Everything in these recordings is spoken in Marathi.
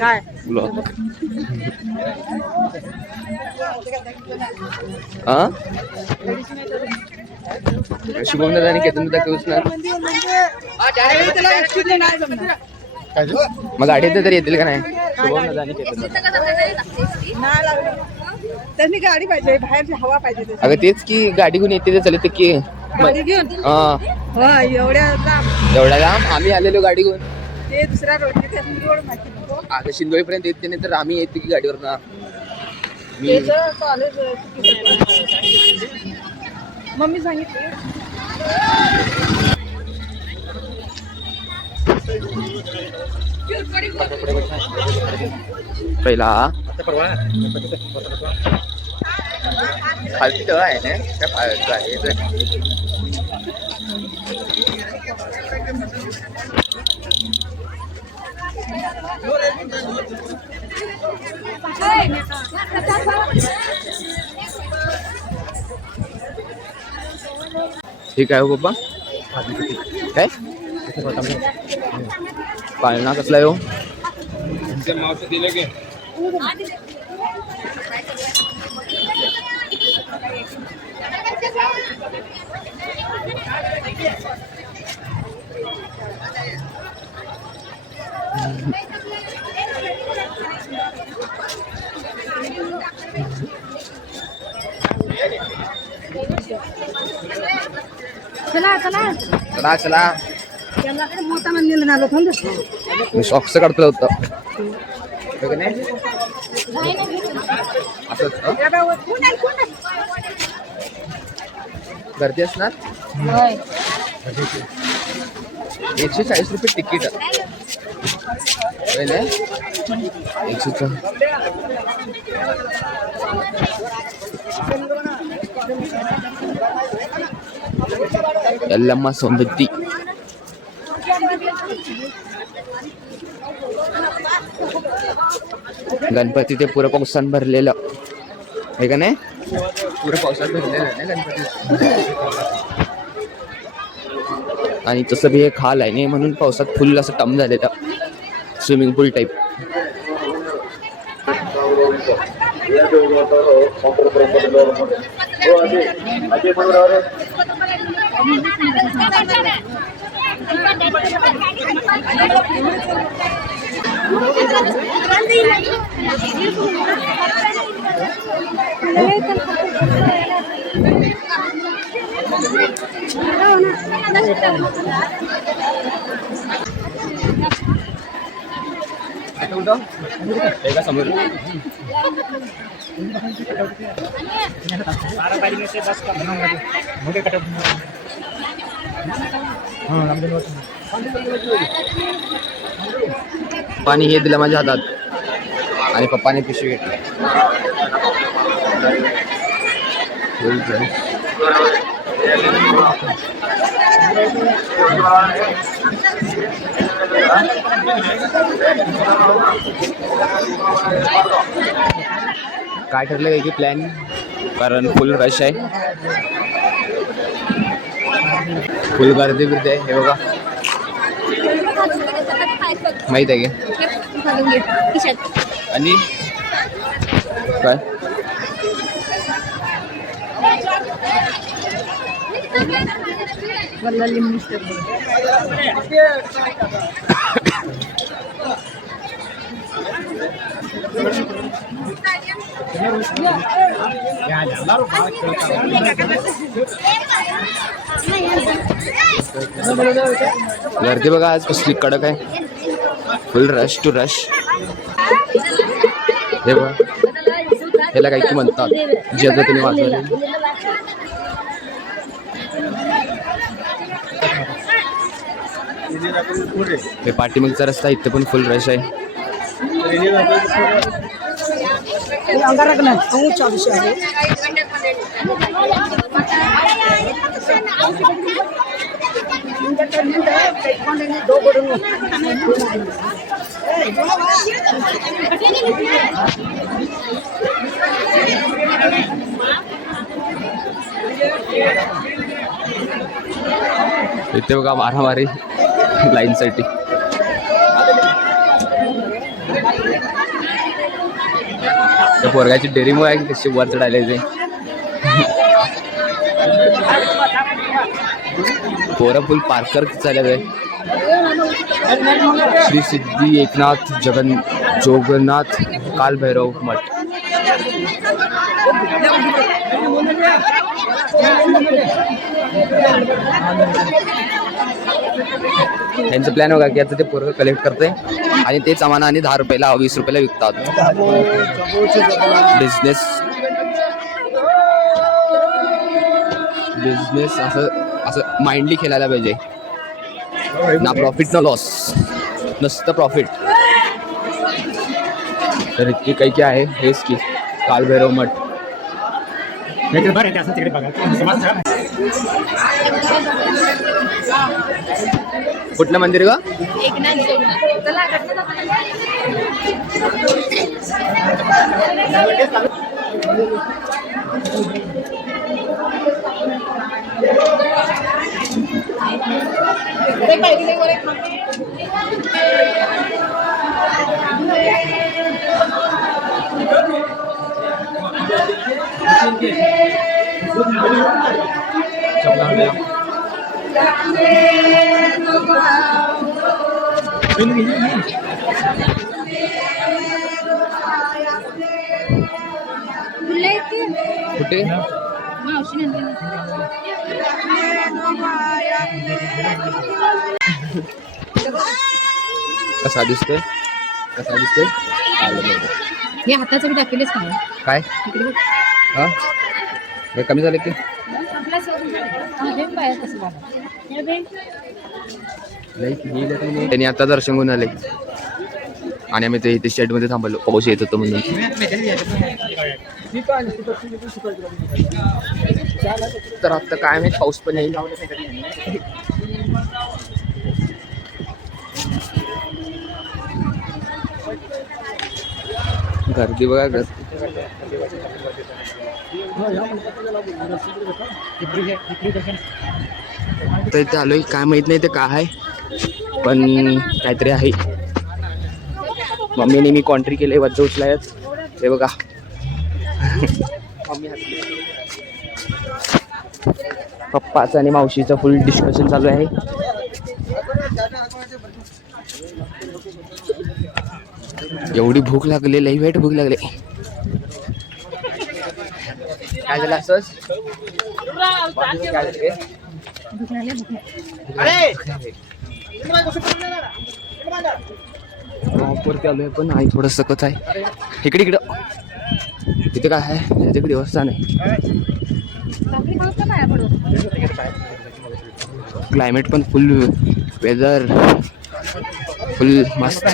काय शुभम दादा आणि केतन दादा पोहोचणार मग गाडी तर येतील का नाही? शुभम दादा आणि केतन त्यांनी गाडी पाहिजे, बाहेरची हवा पाहिजे. अगं तेच की गाडी घेऊन येते चालत की गाडी घेऊन एवढ्या लांब आम्ही आलेलो गाडी घेऊन. ते दुसऱ्या रोड माहिती नको. आता शिंदोळी पर्यंत येते नाही तर आम्ही येतो की गाडीवर ना. कॉलेज मम्मी सांगितली पहिला खालती तळ आहे ना काय ठीक आहे हो पप्पा. काय पाळणा कसला येऊ चला चला मोठा मंदिर आलो मी सॉक्स काढतो होतं गर्दी असणार. 140 रुपये तिकीट 100. ಎಲ್ಲಮ್ಮ ಸೌಂದರ್ಯ गणपती ते पुरं पावसात भरलेलं आहे का नाही? पुरं पावसात भरलेलं आहे ना गणपती. आणि तसं बी हे खाल आहे नाही म्हणून पावसात फुल असं टम झालेलं स्विमिंग पूल टाईप. समोर पाणी हे दिलं माझ्या हातात आणि पप्पाने पिशवी घेतली. काय ठरलं काय की प्लॅन कारण फुल रश आहे फुल गर्दी बिर्दी आहे. हे बघा माहित आहे की आणि काय गर्दी बघा आज कसली कडक आहे. Full rush to rush. हे बघा ह्याला काही की म्हणतात जे आता तुम्ही वाचवले. हे पाठीमागचा रस्ता इथे पण फुल रश आहे. इथे बघा मारामारी लाईन साठी. त्या पोरगाची डेअरिंग आहे कशी वर चढायला ते पोरं फुल पार्कर चालत आहे. श्री सिद्धी एकनाथ जोगनाथ कालभैरव मठ. त्यांचं प्लॅन बघा की आता ते पोरं कलेक्ट करते आणि तेच आम्हाला आणि 10 रुपयाला 20 रुपयाला विकतात. बिझनेस असं माइंडली खेळायला पाहिजे ना. प्रॉफिट ना लॉस नसतं प्रॉफिट. तर इतकी काही काय आहे हेच की कालभैरव मठ. कुठलं मंदिर का? कुठे कसा दिसतोय हे हाताचं दाखवलेच काय हा हे कमी झाले की त्यांनी आता दर्शन घेऊन आले आणि आम्ही ते इथे शेड मध्ये थांबलो पाऊस येत होतो म्हणून. तर आता काय माहित पाऊस पण येईल. गर्दी बघा गर्दी. तर इथे आलोय काय माहित नाही ते काय आहे पण काहीतरी आहे. मम्मीने मी कॉन्ट्री केले वज्ज उचलायच ते बघा. पप्पाचं आणि मावशीचं फुल डिस्कशन चालू आहे. एवढी भूक लागली लई वेट भूक लागली. काय झालं असंच वरती आलोय पण आई थोडं सकत आहे. इकडं तिथे काय आहे तिकडे देवस्थान आहे. क्लायमेट पण फुल वेदर फुल मस्त.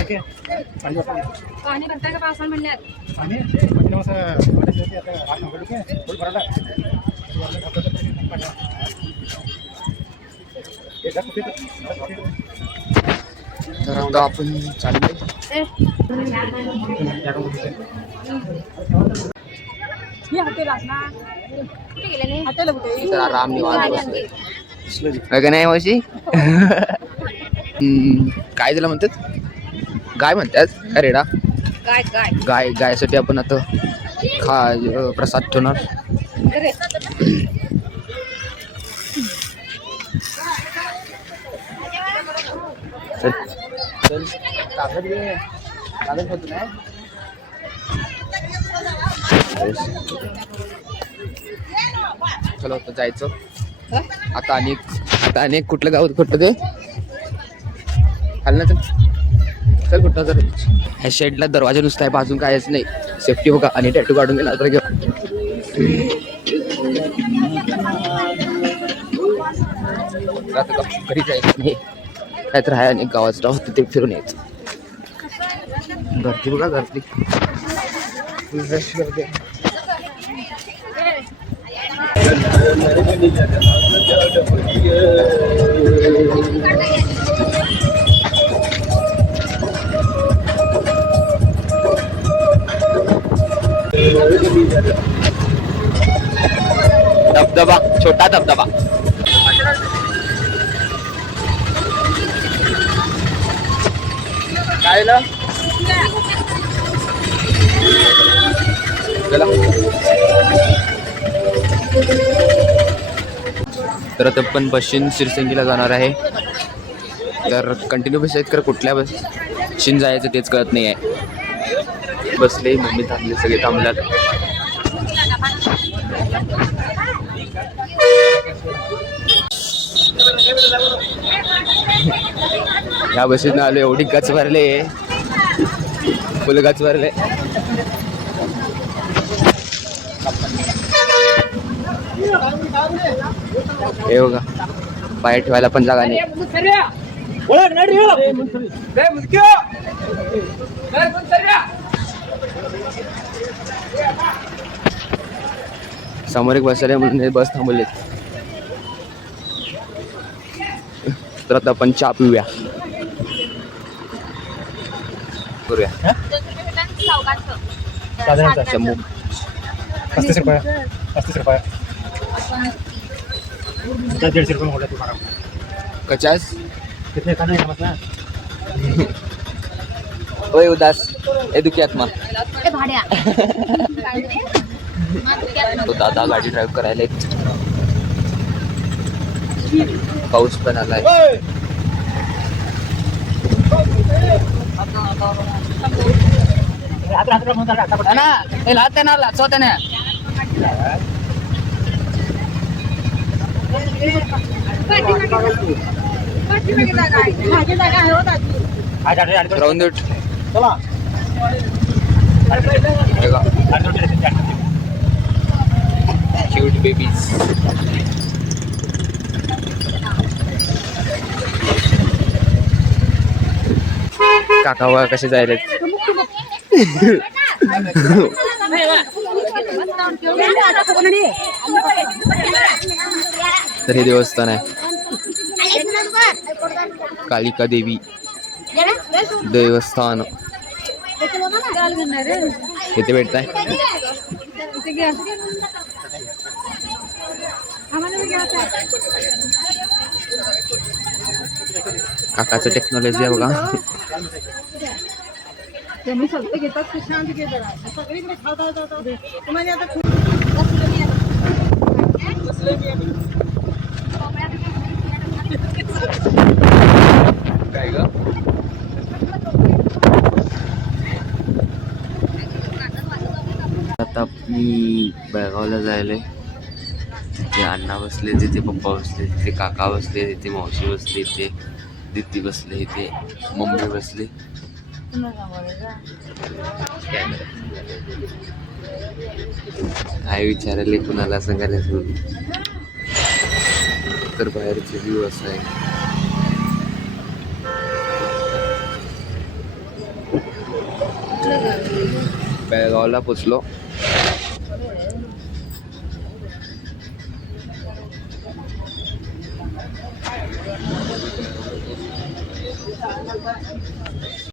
तर आता आपण चाललोय राम निवांत का नाही मावशी. काय त्याला म्हणतात गाय म्हणतात रेडा गाय. गायसाठी आपण आता प्रसाद ठेवणार. चला आता जायचं. आता अनेक कुठलं गाव कुठलं ते खाल चल कुठं. तर ह्या शेडला दरवाजा नुसता आहे अजून कायच नाही. सेफ्टी बघा आणि टॅटू काढून घेणार तर घेऊ. घरी जायचं नाही काय तर आहे अनेक गावाचं राहू तिथे फिरून यायचं. गर्दी बघा गर्दी गर्दी. धबधबा छोटा धबधबा. काय चला. तर आता पण बशीन सिरसंगीला जाणार आहे. तर कंटिन्यू बस आहेत, कर कुठल्या बशीन जायचं तेच कळत नाही आहे. बसले, मम्मी थांबले, सगळे थांबल्यात. या बशीत आलो, एवढी गच भरले, फुल गच भरले. हे बघा, पाय ठेवायला पण जागा नाही. समोर एक बस आले म्हणून बस थांबवली. तर आता आपण चहा पिऊया. करूया. 35 रुपये 35 रुपये 150 रुपये मोठा तुम्हाला 50 कितने खाने हैं मतलब ओय उदास ए दुखी आत्मा. ए भाड्या तो दादा गाडी ड्राईव्ह करायला. पाऊस पण आलाय. राहून देऊ. Cute babies. काका वा कसे जायले. तर हे देवस्थान आहे, कालिका देवी देवस्थान. इथे भेटताय. काकाचं टेक्नॉलॉजी आहे बघा. काय ग आता मी बेळगावला जायला. तिथे अण्णा बसले, तिथे पप्पा बसले, तिथे काका बसले, तिथे मावशी बसले, तिथे दीदी बसले, इथे मम्मी बसले. काय विचारायला कुणाला सांगायला सोडून. तर बाहेरचे व्ह्यू असं आहे. बेळगावला पोचलो.